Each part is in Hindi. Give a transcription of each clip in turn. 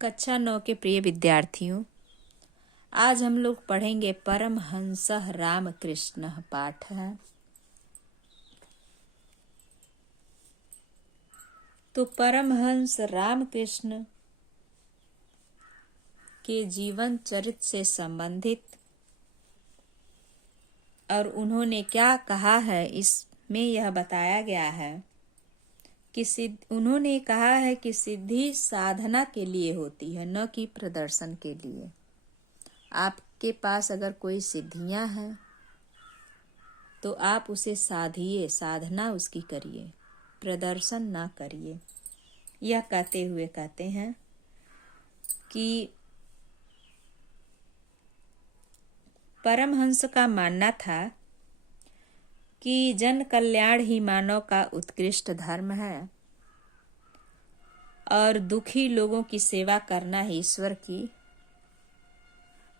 कक्षा 9 के प्रिय विद्यार्थियों, आज हम लोग पढ़ेंगे परमहंसः रामकृष्ण पाठ है। तो परमहंस रामकृष्ण के जीवन चरित्र से संबंधित और उन्होंने क्या कहा है इसमें यह बताया गया है कि उन्होंने कहा है कि सिद्धि साधना के लिए होती है, न कि प्रदर्शन के लिए। आपके पास अगर कोई सिद्धियां हैं तो आप उसे साधिए, साधना उसकी करिए, प्रदर्शन ना करिए। यह कहते हुए कहते हैं कि परमहंस का मानना था कि जन कल्याण ही मानव का उत्कृष्ट धर्म है और दुखी लोगों की सेवा करना ही ईश्वर की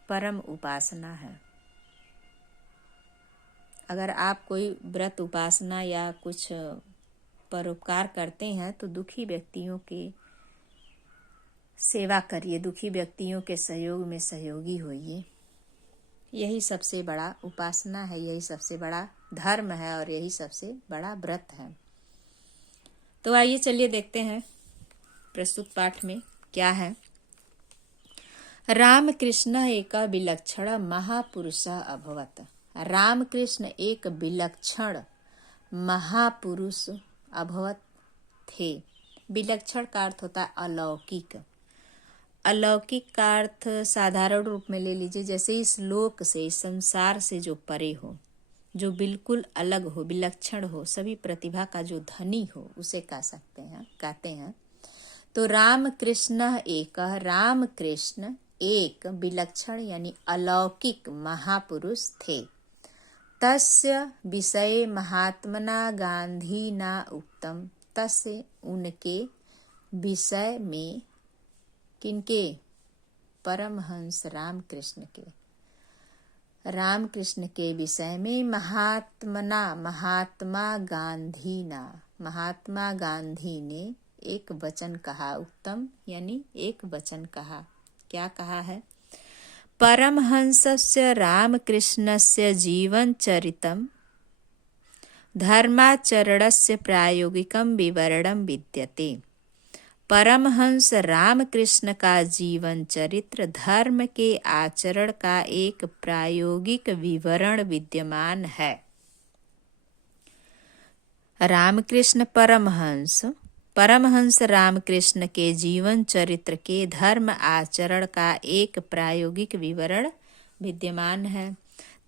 परम उपासना है। अगर आप कोई व्रत उपासना या कुछ परोपकार करते हैं तो दुखी व्यक्तियों की सेवा करिए, दुखी व्यक्तियों के सहयोग में सहयोगी होइए। यही सबसे बड़ा उपासना है, यही सबसे बड़ा धर्म है और यही सबसे बड़ा व्रत है। तो आइए चलिए देखते हैं प्रस्तुत पाठ में क्या है। रामकृष्ण एक विलक्षण महापुरुष अभवत। रामकृष्ण एक विलक्षण महापुरुष अभवत थे। विलक्षण का अर्थ होता है अलौकिक। अलौकिक का अर्थ साधारण रूप में ले लीजिए, जैसे इस लोक से, इस संसार से जो परे हो, जो बिल्कुल अलग हो, विलक्षण हो, सभी प्रतिभा का जो धनी हो, उसे कहते हैं। तो रामकृष्ण एक विलक्षण यानी अलौकिक महापुरुष थे। तस्य विषय महात्मना गांधी ना उक्तम। तस्य उनके विषय में, किनके? परमहंस रामकृष्ण के विषय में महात्मा गांधी ने एक वचन कहा। उत्तम यानी एक वचन कहा। क्या कहा है? परमहंसस्य रामकृष्णस्य जीवनचरितं धर्माचरणस्य प्रायोगिकं विवरणं विद्यते। परमहंस रामकृष्ण का जीवन चरित्र धर्म के आचरण का एक प्रायोगिक विवरण विद्यमान है। परमहंस रामकृष्ण के जीवन चरित्र के धर्म आचरण का एक प्रायोगिक विवरण विद्यमान है।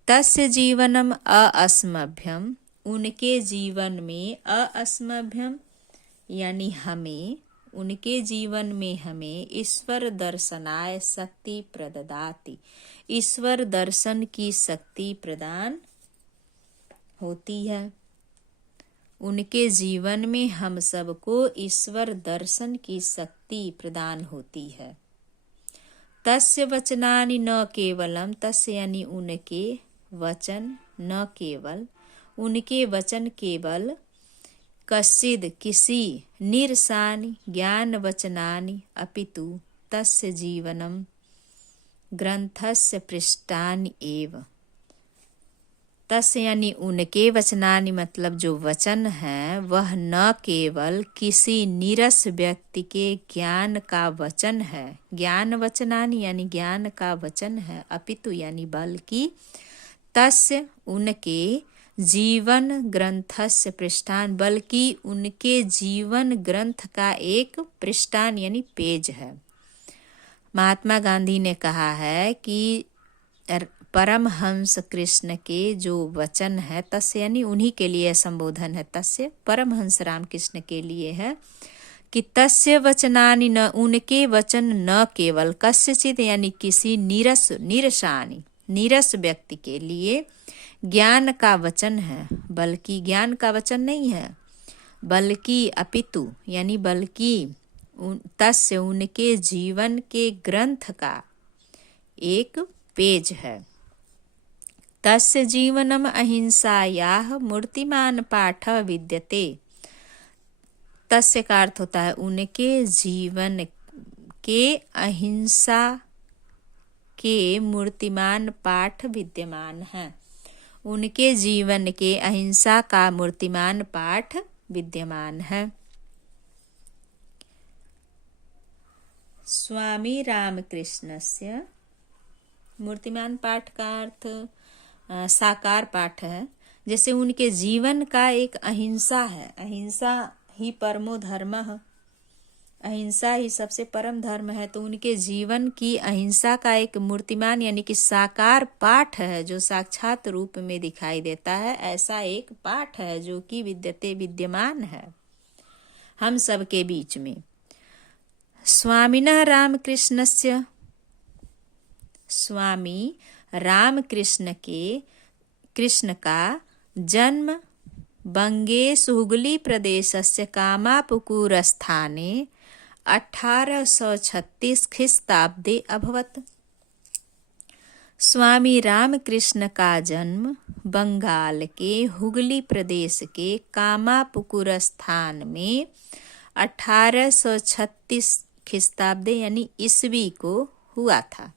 तस्य जीवनम अस्मभ्यम। उनके जीवन में अस्मभ्यम यानी हमें, उनके जीवन में हमें ईश्वर दर्शनाय शक्ति प्रददाति। ईश्वर दर्शन की शक्ति प्रदान होती है। उनके जीवन में हम सबको ईश्वर दर्शन की शक्ति प्रदान होती है। तस्य वचनानि न केवलम। तस्य यानी उनके वचन, न केवल उनके वचन केवल, कश्चिद किसी, निरसानि ज्ञान वचनानि अपितु तस्य जीवनम ग्रंथस्य पृष्ठानि एव। तस्य यानी उनके वचनानि मतलब जो वचन है वह न केवल किसी नीरस व्यक्ति के ज्ञान का वचन है, ज्ञान वचनानि यानी ज्ञान का वचन है, अपितु यानी बल्कि तस्य उनके जीवन ग्रंथस्य पृष्ठान, बल्कि उनके जीवन ग्रंथ का एक पृष्ठान यानी पेज है। महात्मा गांधी ने कहा है कि परमहंस कृष्ण के जो वचन है, तस्य यानी उन्हीं के लिए संबोधन है। तस्य परमहंस रामकृष्ण के लिए है कि तस्य वचनानि न, उनके वचन न केवल कस्यचित यानी किसी नीरस व्यक्ति के लिए ज्ञान का वचन है, बल्कि ज्ञान का वचन नहीं है, बल्कि अपितु यानी बल्कि तस्य उनके जीवन के ग्रंथ का एक पेज है। तस्य जीवनम अहिंसायाः मूर्तिमान पाठ विद्यते। तस्य का अर्थ होता है उनके जीवन उनके अहिंसा के मूर्तिमान पाठ विद्यमान हैं। उनके जीवन के अहिंसा का मूर्तिमान पाठ विद्यमान है। स्वामी रामकृष्णस्य मूर्तिमान पाठ का अर्थ साकार पाठ है। जैसे उनके जीवन का एक अहिंसा है, अहिंसा ही परमो धर्मः, अहिंसा ही सबसे परम धर्म है। तो उनके जीवन की अहिंसा का एक मूर्तिमान यानी कि साकार पाठ है, जो साक्षात रूप में दिखाई देता है। ऐसा एक पाठ है जो कि विद्यमान है हम सबके बीच में। स्वामिनः रामकृष्णस्य, स्वामी कृष्ण का जन्म बंगे सुहुगली प्रदेशस्य कामापुकूरस्थाने 1836 ख्रीस्ताब्दे अभवत्। स्वामी रामकृष्ण का जन्म बंगाल के हुगली प्रदेश के कामापुकुर स्थान में 1836 ख्रीस्ताब्दे यानी ईस्वी को हुआ था।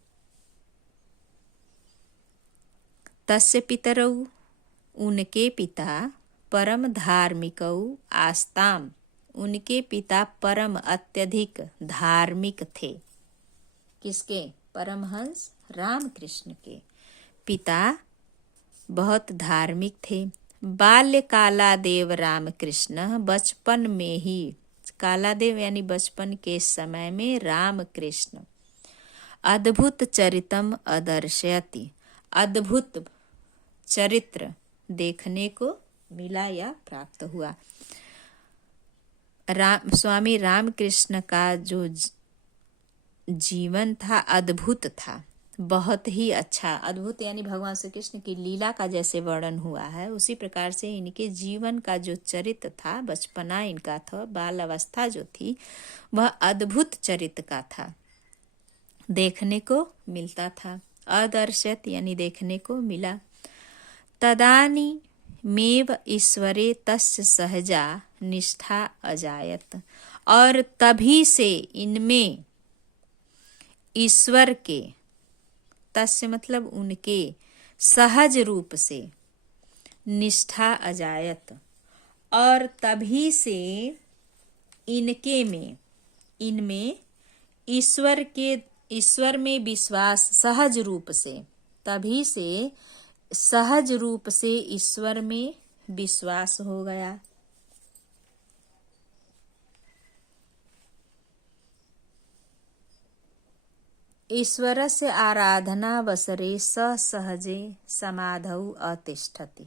तस्य पितरौ, उनके पिता परम धार्मिकौ आस्ताम, उनके पिता परम अत्यधिक धार्मिक थे। किसके? परमहंस रामकृष्ण के पिता बहुत धार्मिक थे। बाल्यकालादेव रामकृष्ण, बचपन में ही, कालादेव यानी बचपन के समय में रामकृष्ण अद्भुत चरितम अदर्शयति, अद्भुत चरित्र देखने को मिला या प्राप्त हुआ। स्वामी रामकृष्ण का जो जीवन था अद्भुत था, बहुत ही अच्छा। अद्भुत यानी भगवान श्री कृष्ण की लीला का जैसे वर्णन हुआ है, उसी प्रकार से इनके जीवन का जो चरित्र था, बचपना इनका था, बाल अवस्था जो थी वह अद्भुत चरित्र का था, देखने को मिलता था। अदर्शत यानी देखने को मिला। तदानी मेव ईश्वरे तस्य सहजा निष्ठा अजायत, और तभी से इनमें ईश्वर के, तस्य मतलब उनके, सहज रूप से निष्ठा अजायत, और तभी से इनके में, इनमें ईश्वर में विश्वास सहज रूप से, तभी से सहज रूप से ईश्वर में विश्वास हो गया। ईश्वरस्य आराधनावसरे सहजे समाधौ अतिष्ठति।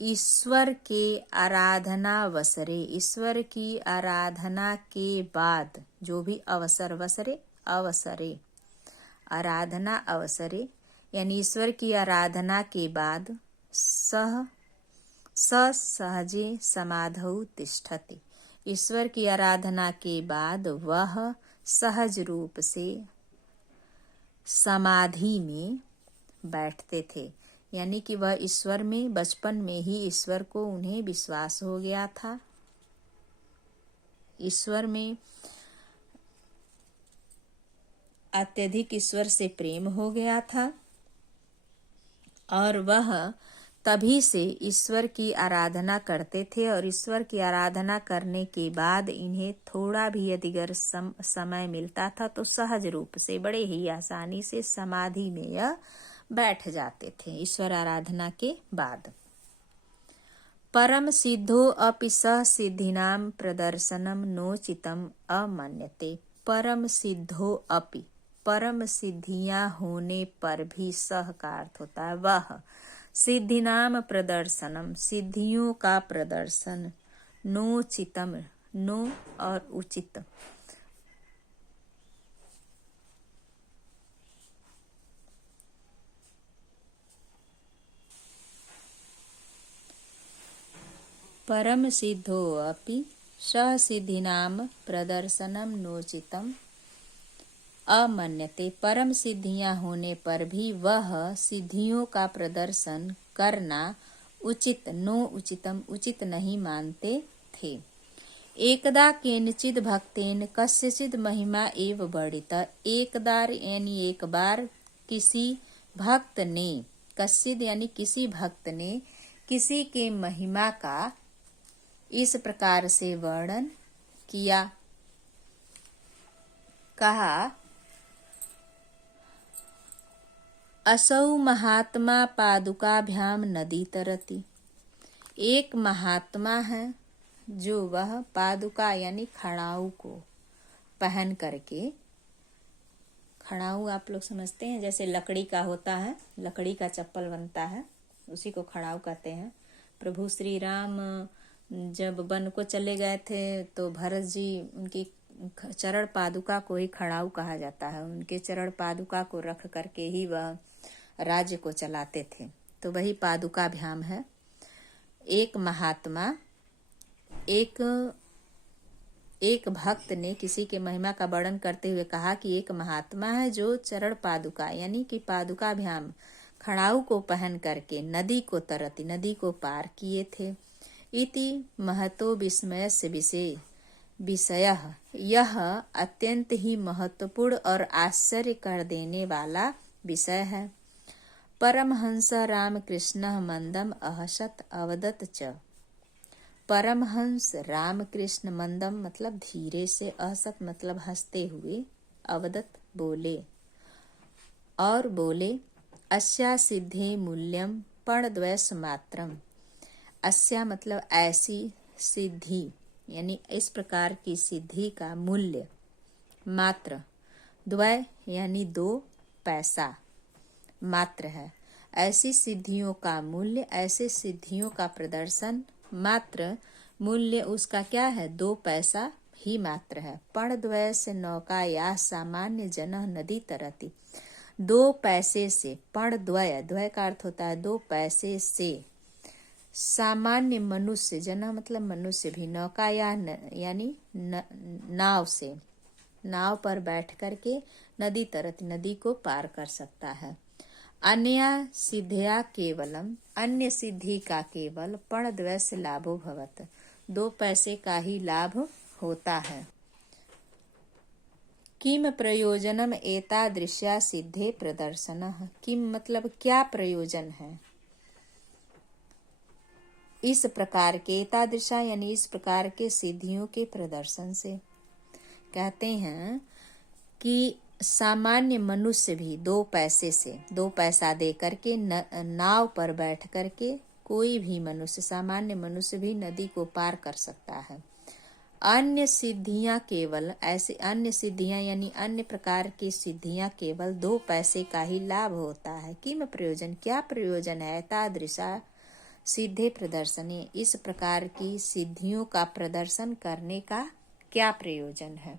ईश्वर के आराधनावसरे, ईश्वर की आराधना के बाद जो भी अवसर, वसरे अवसरे, आराधना अवसरे यानी ईश्वर की आराधना के बाद सहजे समाधौ तिष्ठति, ईश्वर की आराधना के बाद वह सहज रूप से समाधि में बैठते थे। यानी कि वह ईश्वर में, बचपन में ही ईश्वर को उन्हें विश्वास हो गया था, ईश्वर में अत्यधिक ईश्वर से प्रेम हो गया था, और वह तभी से ईश्वर की आराधना करते थे। और ईश्वर की आराधना करने के बाद इन्हें थोड़ा भी यदि अगर समय मिलता था तो सहज रूप से, बड़े ही आसानी से समाधि में यह बैठ जाते थे ईश्वर आराधना के बाद। परम सिद्धो अपि सह सिद्धिनाम प्रदर्शनम नोचितम अमन्यते। परम सिद्धो अपि, परम सिद्धियां होने पर भी, सह का अर्थ होता है वह, सिद्धिनाम प्रदर्शनम, सिद्धियों का प्रदर्शन, नोचितम, नो और उचित, परम सिद्धो अपि सह सिद्धिनाम प्रदर्शनम नोचितम अमन्यते। परम सिद्धियां होने पर भी वह सिद्धियों का प्रदर्शन करना उचित, नो उचितम, उचित नहीं मानते थे। एकदा केनचिद भक्तेन कस्यचिद महिमा एव वर्णित। एकदार यानी एक बार किसी भक्त ने, कस्यचिद यानी किसी भक्त ने किसी के महिमा का इस प्रकार से वर्णन किया, कहा, असौ महात्मा पादुकाभ्याम नदी तरति। एक महात्मा है जो वह पादुका यानी खड़ाऊ को पहन करके, खड़ाऊ आप लोग समझते हैं जैसे लकड़ी का होता है, लकड़ी का चप्पल बनता है, उसी को खड़ाऊ कहते हैं। प्रभु श्री राम जब वन को चले गए थे तो भरत जी उनकी चरण पादुका को ही खड़ाऊ कहा जाता है। उनके चरण पादुका को रख करके ही वह राज्य को चलाते थे, तो वही पादुकाभ्याम है। एक महात्मा, एक भक्त ने किसी के महिमा का वर्णन करते हुए कहा कि एक महात्मा है जो चरण पादुका यानी कि पादुकाभ्याम खड़ाऊ को पहन करके नदी को तरति, नदी को पार किए थे। इति महतो विस्मयस्य विषय, यह अत्यंत ही महत्वपूर्ण और आश्चर्य कर देने वाला विषय है। परमहंस रामकृष्ण मंदम अहसत अवदत च। परमहंस रामकृष्ण मंदम मतलब धीरे से, असत मतलब हंसते हुए, अवदत बोले, और बोले, अस्या सिद्धे मूल्यम पणद्वैस मात्रम। अस्या मतलब ऐसी सिद्धि यानी इस प्रकार की सिद्धि का मूल्य, मात्र, द्वय यानी 2 पैसा, मात्र है। ऐसी सिद्धियों का मूल्य, ऐसे सिद्धियों का प्रदर्शन, मात्र मूल्य उसका क्या है, 2 पैसा ही मात्र है। पणद्वय से नौका या सामान्य जन नदी तरति। 2 पैसे से, पणद्वय, द्वय का अर्थ होता है 2 पैसे से, सामान्य मनुष्य, जना मतलब मनुष्य भी, नौका या यानी नाव से, नाव पर बैठ करके नदी तरत, नदी को पार कर सकता है। अन्या सिद्धया केवलम, अन्य सिद्धि का केवल पणद्वय से लाभो भवत, 2 पैसे का ही लाभ होता है। किम प्रयोजनम एतादृश्या सिद्धे प्रदर्शनः। किम मतलब क्या प्रयोजन है इस प्रकार के, एतादृशा यानी इस प्रकार के सिद्धियों के प्रदर्शन से। कहते हैं कि सामान्य मनुष्य भी 2 पैसे से, 2 पैसा दे करके नाव पर बैठ करके कोई भी मनुष्य, सामान्य मनुष्य भी नदी को पार कर सकता है। अन्य सिद्धियां केवल, ऐसे अन्य सिद्धियां यानी अन्य प्रकार की सिद्धियां केवल 2 पैसे का ही लाभ होता है। किम प्रयोजन, क्या प्रयोजन है, तादृशा सिद्धे प्रदर्शनी, इस प्रकार की सिद्धियों का प्रदर्शन करने का क्या प्रयोजन है।